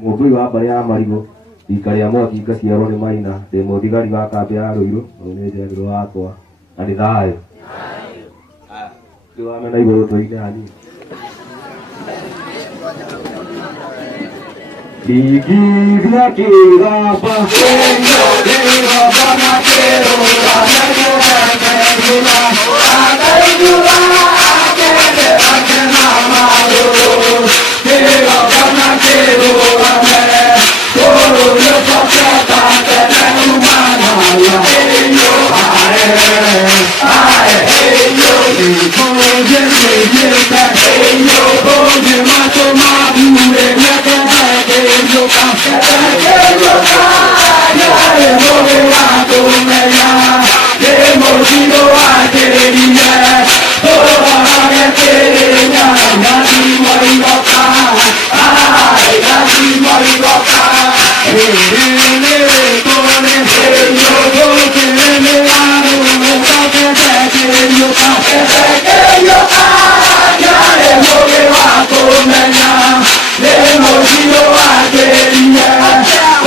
mũmbũi wa mbarĩ ya marigũ rika rĩa mwaki ngaciarwo nĩ Maina ndĩ mũthigari wa kambĩ ya Rũirũ nĩ njenderũ wakwa na nĩ thayũ ndĩwamena igũrũ tũine hanini Digivya kirapa senyo kirapa na kerula negula negula agayula kede akena maru kirapa na kerula ne koro yo pakata kene umana ya heyo ae heyo koje sejeta heyo koje mato mabure nekena Yoka, ya moge wa tumenya, ye mojido wa teriya, toba ya teriya, nadi mari yoka, ay nadi mari yoka, ne tone yo tene anu yoka, yoka, ya moge wa tumenya, ye mojido wa teriya,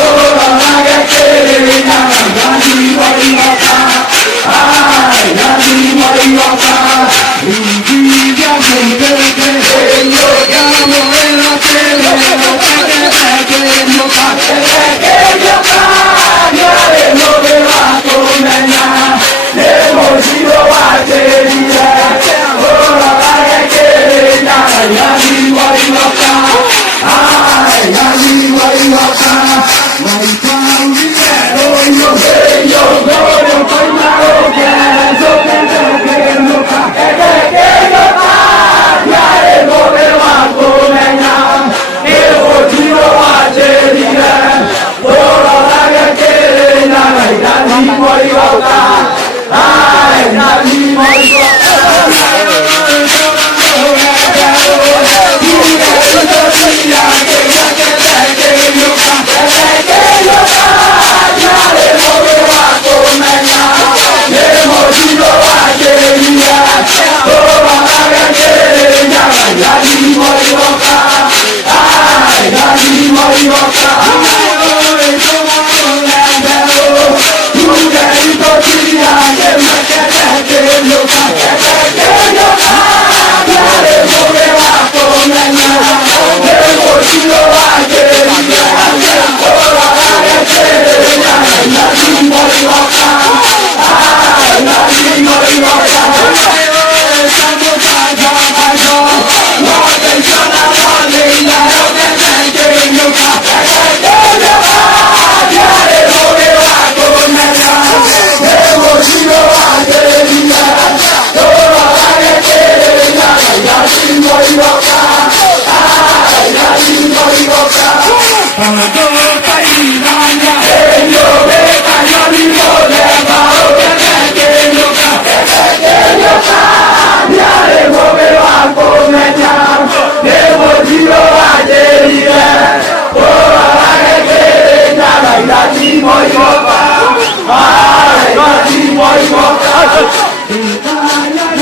toba ya teriya, nadi mari yoka, ay nadi mari yoka,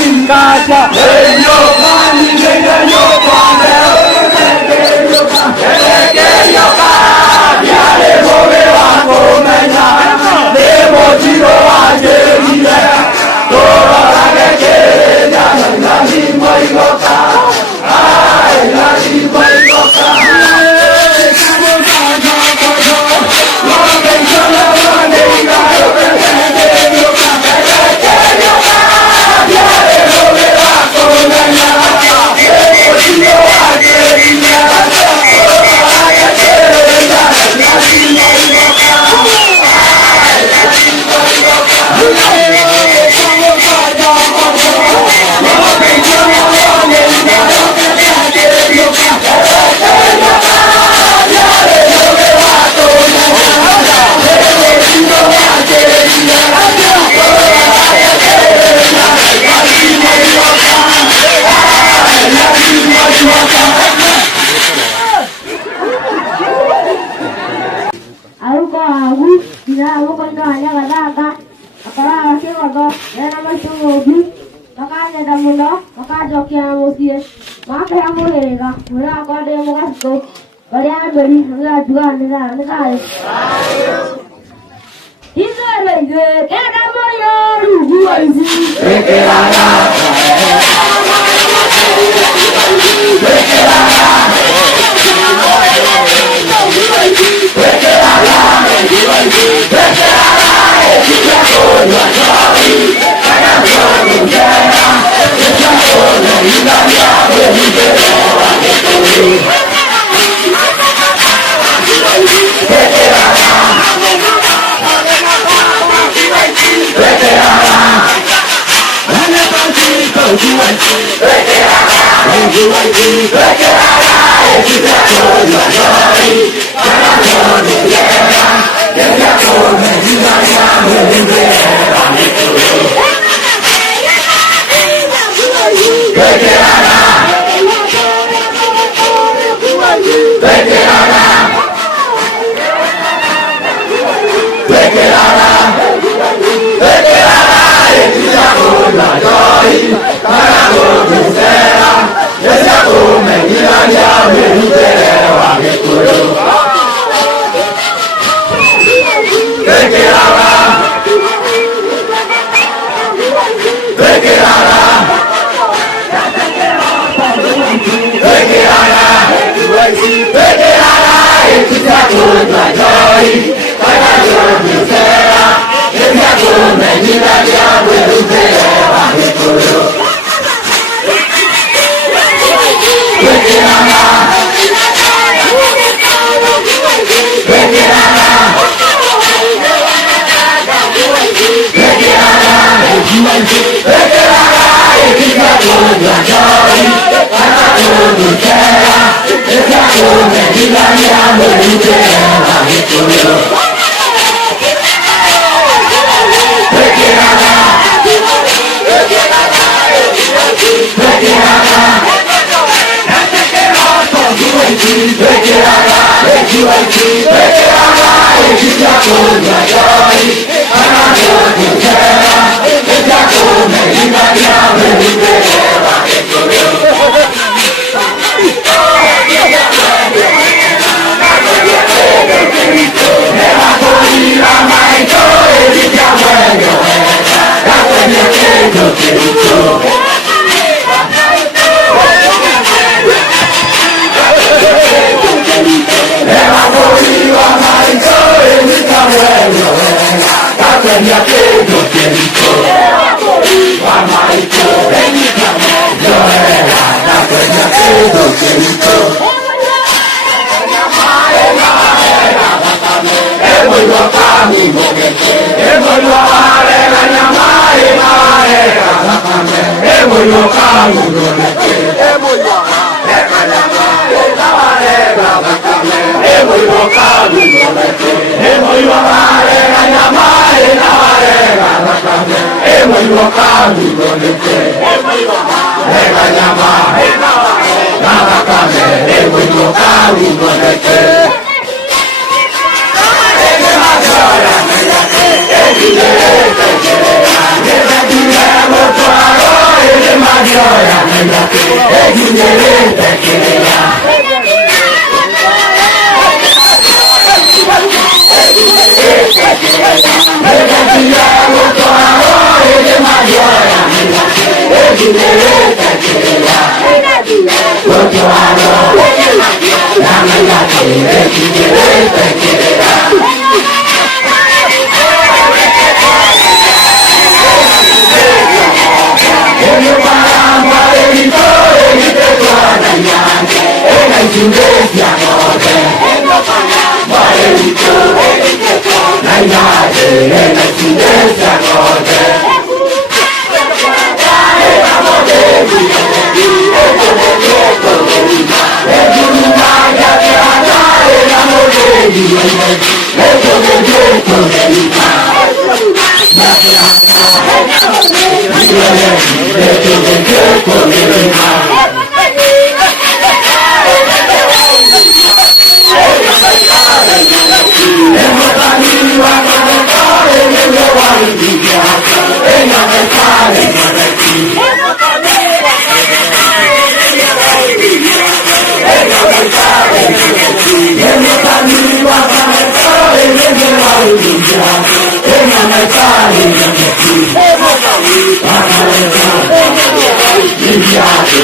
india kundete yo kamo ela tele yoka, yoka, ya moge wa tumenya, ye mojido wa teriya, toba ya teriya, nadi mari yoka. ya beri enggak juga negara. Itu lagi kita mau rugi aja.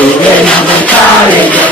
We're not gonna call it.